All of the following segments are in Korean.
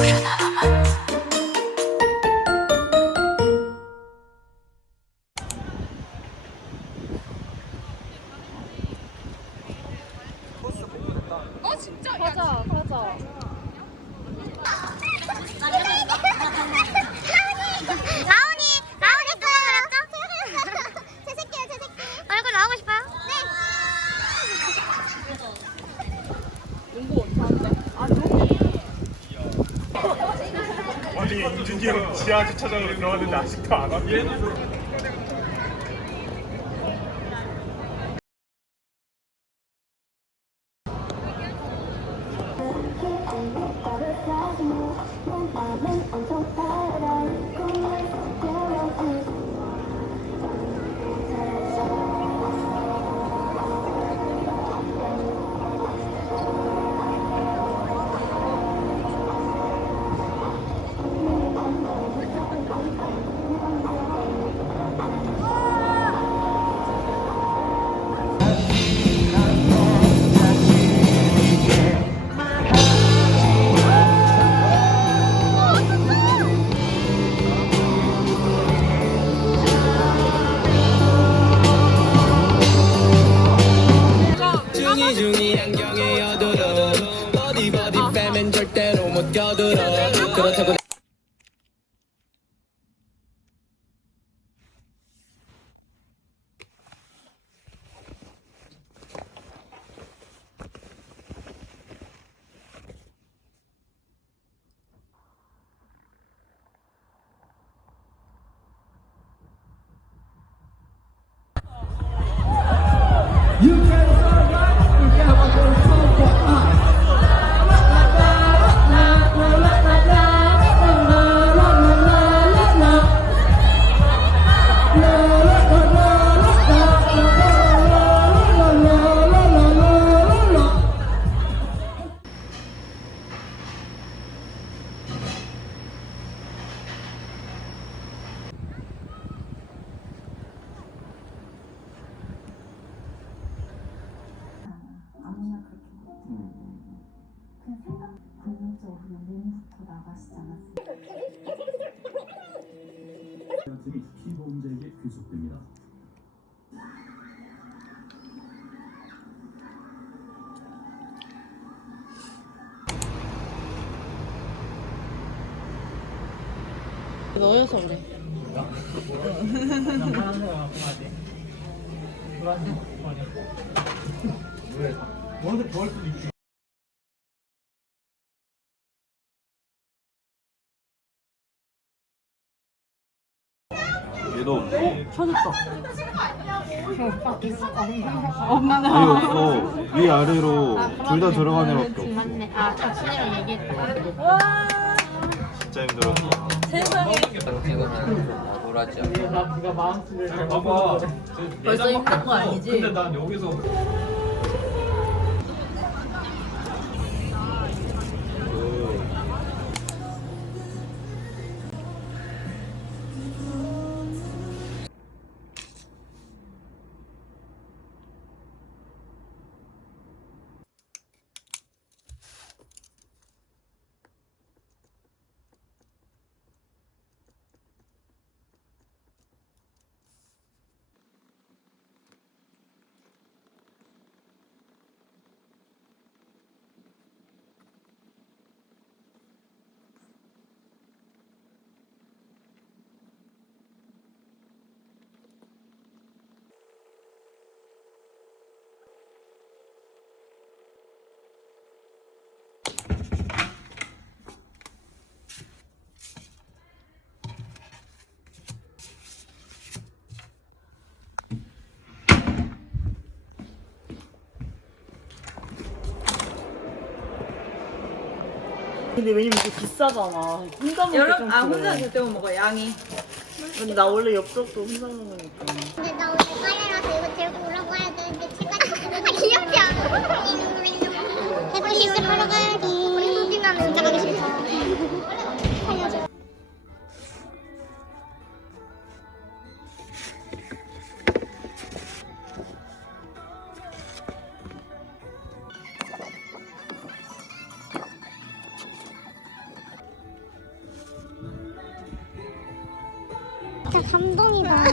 가자 지하 주차장으로 들어왔는데 아직도 안 왔네 너여서 그래. 얘도 터졌어. 아예 없어. 위아래로 둘 다 들어간 애밖에 없어. 맞네 아 자신이랑 얘기했다 진짜 힘들었어 벌써 힘든 거 아니지? 근데 왜냐면 이게 비싸잖아. 혼자 먹기 좀 여러분 아 그래. 혼자 절대 못 먹어 양이 근데 나 원래 엽떡도 혼자 먹으니까. 진짜 감동이다.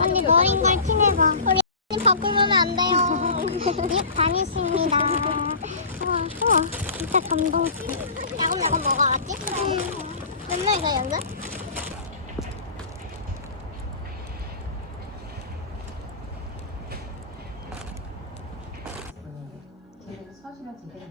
언니 머린 걸 티내봐. 우리 언니 바꾸면 안 돼요. 육 다니십니다. 우와, 우와, 진짜 감동스러. 야금야금 먹어, 알았지? 응. 몇 명이서 연습? 사실은 제대로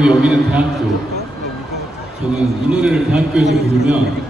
그리고 여기는 대학교. 저는 이 노래를 대학교에서 부르면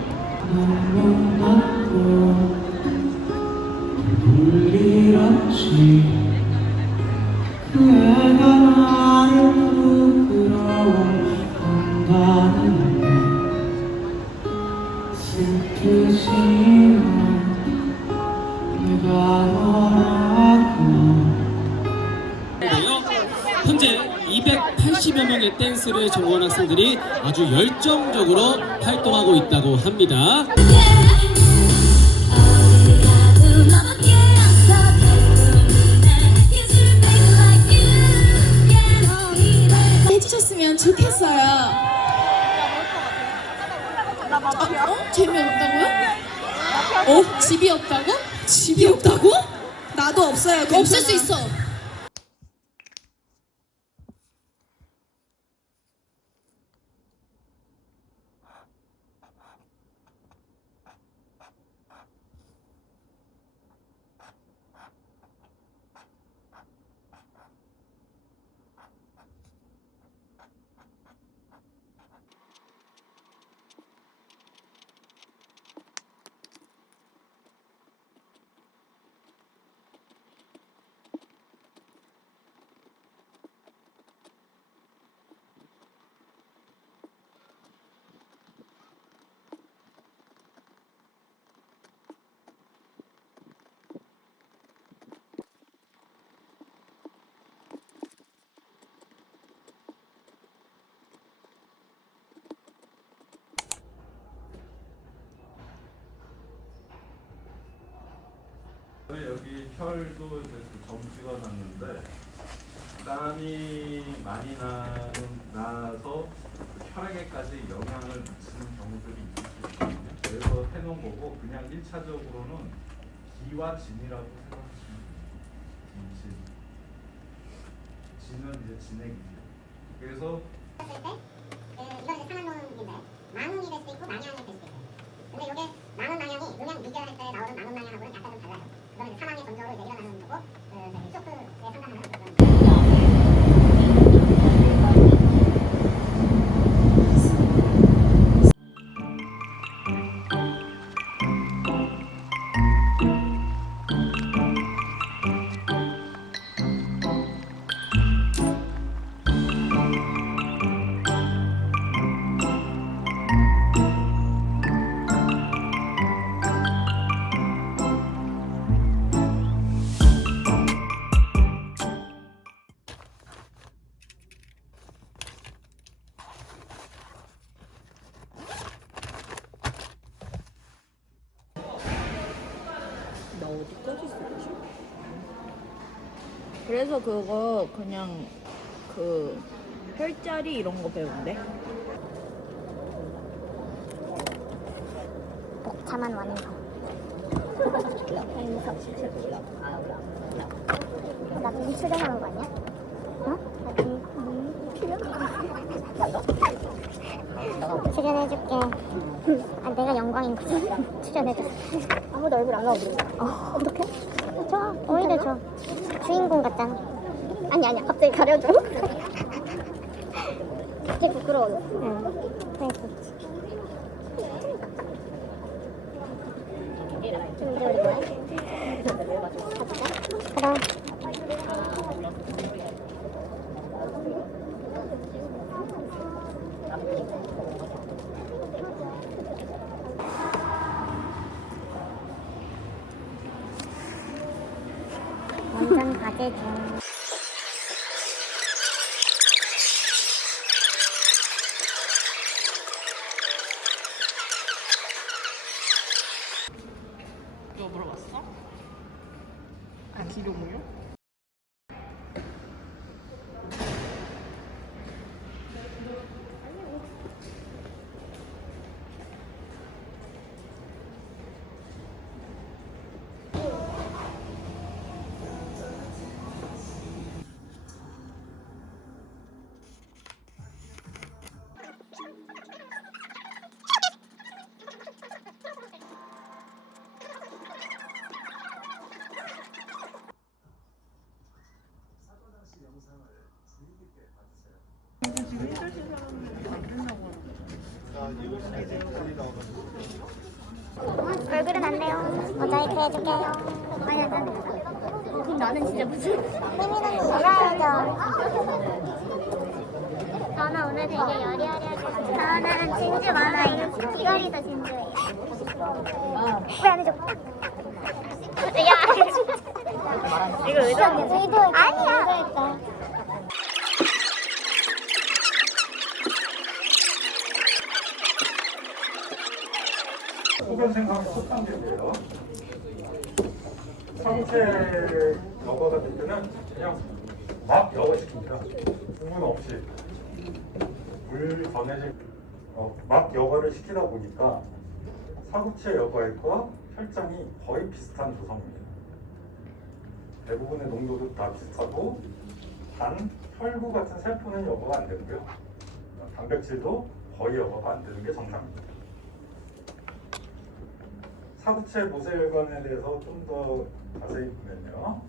댄스를 전공한 학생들이 아주 열정적으로 활동하고 있다고 합니다. 해주셨으면 좋겠어요. 어? 어? 재미없다고요? 어? 집이 없다고? 집이 없다고? 나도 없어요. 없을 수 있어. 여기 혈도 이제 그 점수가 났는데 땀이 많이 나는 나서 그 혈액에까지 영향을 미치는 경우들이 있을 수 있거든요. 그래서 해놓은 거고 그냥 1차적으로는 기와 진이라고 생각하시면 돼요. 진. 진은 이제 진액이죠. 그래서 그, 이건 이제 산화농인데, 망운이 될 수도 있고, 망향이 될 수도 있어요. 근데 이게 망운 망향이 용량 미결할 때 나오는 망운 망향하고는 약간 좀 달라요. 이제 산화의 전조로 이제 일어나는 거고, 그, 저기 쇼크에 상담하는 그런. 그래서 그거 그냥 그 혈자리 이런 거 배운대? 복잡한 완성. 나눈 출연하는 거 아니야? 어? 나눈 출연? 출연해줄게. 아, 내가 영광인 거지. 출연해줬어. 아무도 얼굴 안 나오고. 어, 어떡해? 좋아. 오히려 좋아. 주인공 같잖아. 아니, 아니야. 갑자기 가려줘. 되게 부끄러워. 응. 이제 우리 뭐해? 가자. 그럼. 이거 물어봤어? 아 기록을요? 얼굴은 안 돼요. 모자이크 해줄게요. 아니, 안 돼. 그럼 나는 진짜 무슨. 미미는 몰라야죠. 저는 오늘 되게 여리여리하게. 저는 진주 많아요. 귀걸이도 진주예요. 왜안 해줘? 야. 이거 의도했다. 아니야. 의도했다. 소변 생각 첫 단계인데요. 상체 여과 같은 때는 그냥 막 여과시킵니다. 주문 없이 물 전해질 어, 막 여과를 시키다 보니까 사구체 여과액과 혈장이 거의 비슷한 조성입니다. 대부분의 농도도 다 비슷하고 단 혈구 같은 세포는 여과가 안 되고요. 어, 단백질도 거의 여과가 안 되는 게 정상입니다. 사구체 모세 혈관에 대해서 좀 더 자세히 보면요.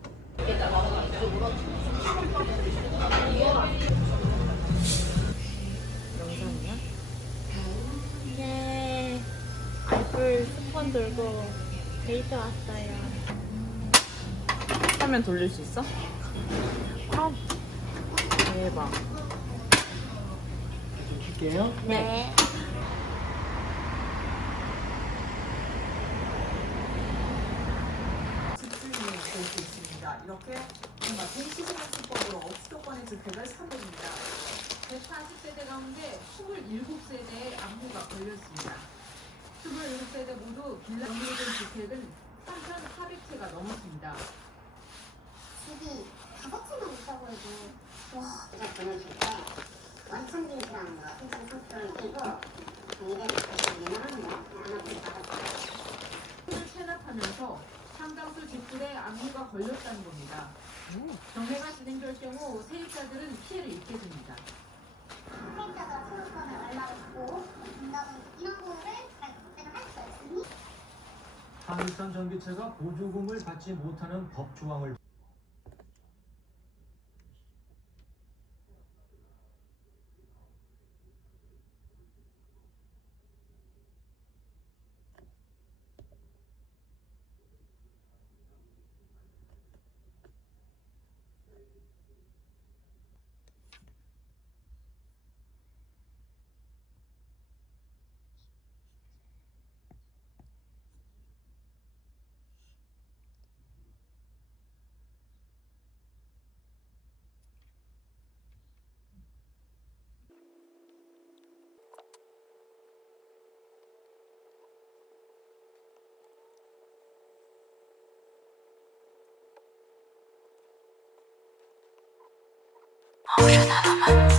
영상이야? 예. 아이플 스폰 들고 데이트 왔어요. 화면 돌릴 수 있어? 대박. 할게요. 네. 집중이 될 수 있습니다. 이렇게 정말 동시생활수법으로 억수도권의 주택을 사봅니다. 140세대 가운데 27세대의 안무가 걸렸습니다. 27세대 모두 빌라 정리된 주택은 3,400채가 넘었습니다. 집이 다섯 채만 있다고 해도 와 진짜 보내줄 때 원천 징수라는 거 상표를 띄고 200개 유명한 거 아마 좀 받았어요. 을 체납하면서 상당수 집들의 안무가 걸렸다는 겁니다. 경매가 진행될 경우 세입자들은 피해를 입게 됩니다. 세입자가 소유권을 잘할 수가 있으니 한일산 전기체가 보조금을 받지 못하는 법 조항을 어른 하나만